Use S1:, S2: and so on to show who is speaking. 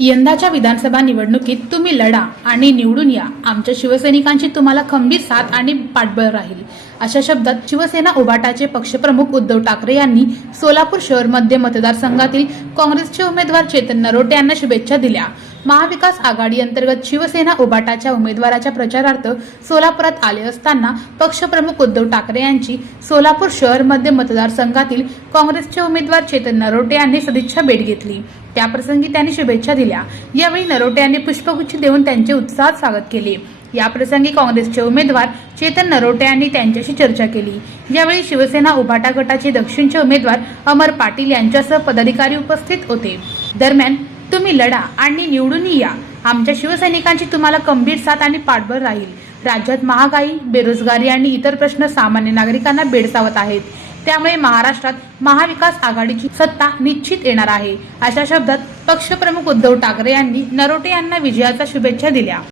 S1: यंदाच्या विधानसभा निवडणुकीत तुम्ही लढा आणि निवडून या आमच्या शिवसैनिकांची तुम्हाला खंबीर साथ आणि पाठबळ राहील अशा शब्दात शिवसेना उभाटाचे पक्षप्रमुख उद्धव ठाकरे यांनी सोलापूर शहर मध्य मतदारसंघातील काँग्रेसचे उमेदवार चेतन नरोटे यांना शुभेच्छा दिल्या महाविकास आघाडी अंतर्गत शिवसेना उभाटाच्या उमेदवाराच्या प्रचारार्थ सोलापुरात आले असताना पक्षप्रमुख उद्धव ठाकरे यांची सोलापूर शहरमध्ये मतदारसंघातील काँग्रेसचे उमेदवार चेतन नरोटे यांनी सदिच्छा भेट घेतली त्याप्रसंगी त्यांनी शुभेच्छा दिल्या यावेळी नरोटे यांनी पुष्पगुच्छ देऊन त्यांचे उत्साहात स्वागत केले याप्रसंगी काँग्रेसचे उमेदवार चेतन नरोटे यांनी त्यांच्याशी चर्चा केली यावेळी शिवसेना उभाटा गटाचे दक्षिणचे उमेदवार अमर पाटील यांच्यासह पदाधिकारी उपस्थित होते दरम्यान तुम्ही लढा आणि निवडून या आमच्या शिवसैनिकांची तुम्हाला गंभीर साथ आणि पाठबळ राहील राज्यात महागाई बेरोजगारी आणि इतर प्रश्न सामान्य नागरिकांना बेडसावत आहेत त्यामुळे महाराष्ट्रात महाविकास आघाडीची सत्ता निश्चित येणार आहे अशा शब्दात पक्षप्रमुख उद्धव ठाकरे यांनी नरोटे यांना विजयाच्या शुभेच्छा दिल्या